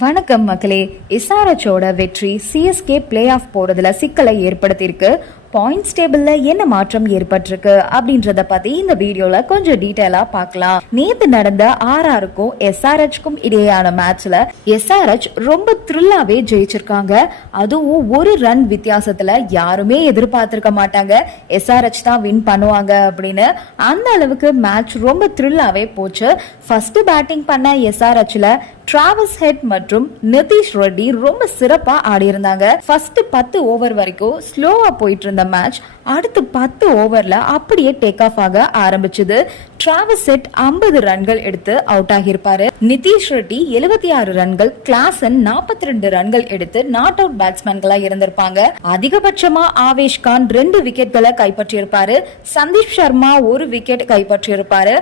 வணக்கம் மக்களே. எஸ்ஆர்எச்சோட வெற்றி சிஎஸ்கே பிளே ஆஃப் போறதுல சிக்கலை ஏற்படுத்தியிருக்கு. பாயிண்ட்ஸ் டேபிளில் என்ன மாற்றம் ஏற்பட்டிருக்கு அப்படின்றத பற்றி இந்த வீடியோவில் கொஞ்சம் டீட்டெயிலாக பார்க்கலாம். நேற்று நடந்த ஆர்ஆருக்கும் எஸ்ஆர்ஹெச்க்கும் இடையேயான மேட்ச்சில் எஸ்ஆர்ஹெச் ரொம்ப த்ரில்லாகவே ஜெயிச்சிருக்காங்க. அதுவும் ஒரு ரன் வித்தியாசத்தில் யாருமே எதிர்பார்த்துருக்க மாட்டாங்க. எஸ்ஆர்ஹெச் தான் வின் பண்ணுவாங்க அப்படின்னு. அந்த அளவுக்கு மேட்ச் ரொம்ப த்ரில்லாகவே போச்சு. ஃபர்ஸ்ட் பேட்டிங் பண்ண எஸ்ஆர்ஹெச்சில் டிராவல்ஸ் ஹெட் மற்றும் நிதிஷ் ரெட்டி ரொம்ப சிறப்பா ஆடி இருந்தாங்க ஃபர்ஸ்ட் பத்து ஓவர் வரைக்கும் ஸ்லோவா போயிட்டு இருந்த மேட்ச் அடுத்து பத்து ஓவர்ல அப்படியே டேக் ஆஃப் ஆக ஆரம்பிச்சது. டிராவல் செட் ஐம்பது ரன்கள் எடுத்து அவுட் ஆகியிருப்பாரு. நிதிஷ் ரெட்டி எழுபத்தி ஆறு ரன்கள் கிளாசன் நாற்பத்தி ரெண்டு ரன்கள் எடுத்து நாட் அவுட் பேட்ஸ்மேன்களா இருந்திருப்பாங்க. அதிகபட்சமா ஆவேஷ் கான் ரெண்டு விக்கெட்களை கைப்பற்றியிருப்பாரு. சந்தீப் சர்மா ஒரு விக்கெட் கைப்பற்றியிருப்பாரு.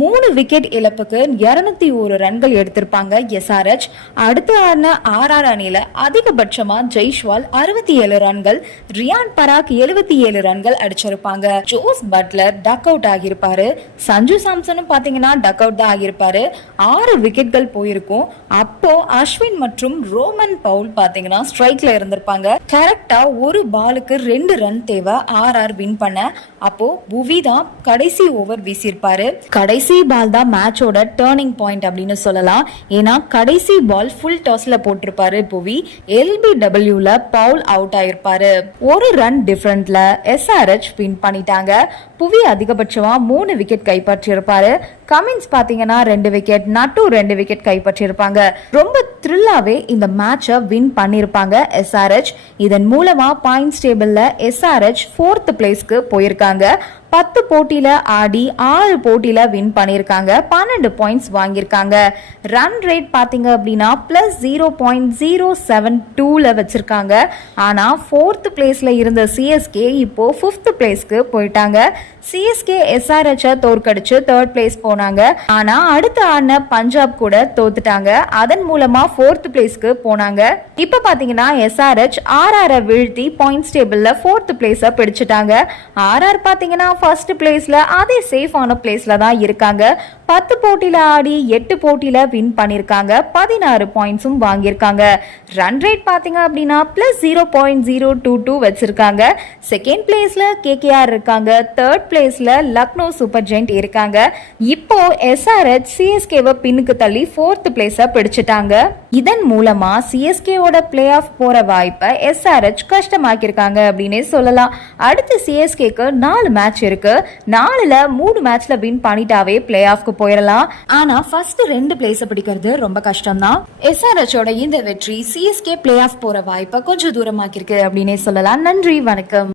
மூணு விக்கெட் இழப்புக்கு இருநூத்தி ஒரு ரன்கள் எடுத்திருப்பாங்க எஸ்ஆர்எச். அடுத்து ஆடின ஆர்ஆர் அணியில அதிகபட்சமா ஜெய்ஷ்வால் அறுபத்தி ஏழு ரன்கள் ரியான் பராக் எழுபத்தி ஏழு ரன்கள் அடிச்சிருப்பாங்க. ஜோஸ் பட்லர் டக் அவுட் ஆகியிருப்பாரு. சஞ்சு சாம்சனும் பாத்தீங்கன்னா டக் அவுட் தான் ஆகியிருப்பாரு. ஆறு விக்கெட்கள் போயிருக்கும். அப்போ அஸ்வின் மற்றும் ரோமன் பவுல் பாத்தீங்கன்னா ஸ்ட்ரைக்ல இருந்திருப்பாங்க. கரெக்டா ஒரு பாலுக்கு ரெண்டு ரன் தேவை. ஆர் ஆர் வின் பண்ண. அப்போ புவி தான் கடைசி ஓவர் வீசியிருப்பாரு. கடைசி பால் தான் மேட்சோட டேர்னிங் பாயிண்ட் அப்படின்னு சொல்லலாம். ஏன்னா கடைசி பால் ஃபுல் டாஸ்ல போட்டிருப்பாரு புவி. எல்பி டபிள்யூல பவுல் அவுட் ஆயிருப்பாரு. ஒரு ரன் டிஃபரண்ட்ல எஸ்ஆர்ஹெச் வின் பண்ணிட்டாங்க. புவி அதிகபட்சமா மூணு விக்கெட் கைப்பற்றியிருப்பாரு. கமின்ஸ் பாத்தீங்கன்னா ரெண்டு விக்கெட் நட்டு ரெண்டு விக்கெட் கைப்பற்றியிருப்பாங்க. ரொம்ப த்ரில்லாவே இந்த மேட்சை வின் பண்ணியிருப்பாங்க எஸ்ஆர்ஹெச் இதன் மூலமா பாயிண்ட்ஸ் டேபிள்ல எஸ்ஆர்ஹெச் ஃபோர்த் பிளேஸ்க்கு போயிருக்காங்க. பத்து போட்டியில் ஆடி ஆறு போட்டியில் வின் பண்ணியிருக்காங்க. பன்னெண்டு பாயிண்ட்ஸ் வாங்கியிருக்காங்க. ரன் ரேட் பார்த்தீங்க அப்படின்னா plus zero point zero seven டூவில் வச்சுருக்காங்க. ஆனால் ஃபோர்த் பிளேஸில் இருந்த சிஎஸ்கே இப்போது ஃபிஃப்த் பிளேஸ்க்கு போயிட்டாங்க. சிஎஸ்கே எஸ்ஆர்ஹெச்சை தோற்கடிச்சு தேர்ட் பிளேஸ் போனாங்க. ஆனால் அடுத்த ஆடின பஞ்சாப் கூட தோத்துட்டாங்க. அதன் மூலமாக ஃபோர்த் பிளேஸ்க்கு போனாங்க. இப்போ பார்த்தீங்கன்னா எஸ்ஆர்ஹெச் ஆர்ஆரை வீழ்த்தி பாயிண்ட்ஸ் டேபிளில் ஃபோர்த் பிளேஸை பிடிச்சிட்டாங்க. ஆர்ஆர் பார்த்தீங்கன்னா ஃபர்ஸ்ட் பிளேஸில் அதே சேஃபான பிளேஸில் தான் இருக்காங்க. பத்து போட்டியில் ஆடி எட்டு போட்டியில் வின் பண்ணியிருக்காங்க பதினாறு பாயிண்ட்ஸும் வாங்கியிருக்காங்க. ரன் ரேட் பார்த்தீங்க அப்படின்னா plus zero point zero two two வச்சுருக்காங்க. செகண்ட் பிளேஸில் கேகேஆர் இருக்காங்க. தேர்ட் பிளேஸில் லக்னோ சூப்பர் ஜெயிண்ட் இருக்காங்க. இப்போ எஸ்ஆர்ஹெச் சிஎஸ்கேவை பின்னுக்கு தள்ளி ஃபோர்த் பிளேஸை பிடிச்சிட்டாங்க. இதன் மூலமாக சிஎஸ்கேவோட பிளே ஆஃப் போகிற வாய்ப்பை எஸ்ஆர்ஹெச் கஷ்டமாக்கியிருக்காங்க அப்படின்னே சொல்லலாம். அடுத்து சிஎஸ்கேக்கு நாலு மேட்ச் இருக்கு. நாலுல மூணு மேட்ச்ல வின் பண்ணிட்டாவே பிளே ஆஃப்க்கு போயிடலாம். ஆனா ஃபர்ஸ்ட் ரெண்டு பிளேஸ பிடிக்கிறது ரொம்ப கஷ்டம் தான் எஸ்ஆர்ஹெச்சோட இந்த வெற்றி சிஎஸ்கே பிளே ஆஃப் போற வாய்ப்பை கொஞ்சம் தூரமாக்கிருக்கு அப்படின்னே சொல்லலாம். நன்றி வணக்கம்.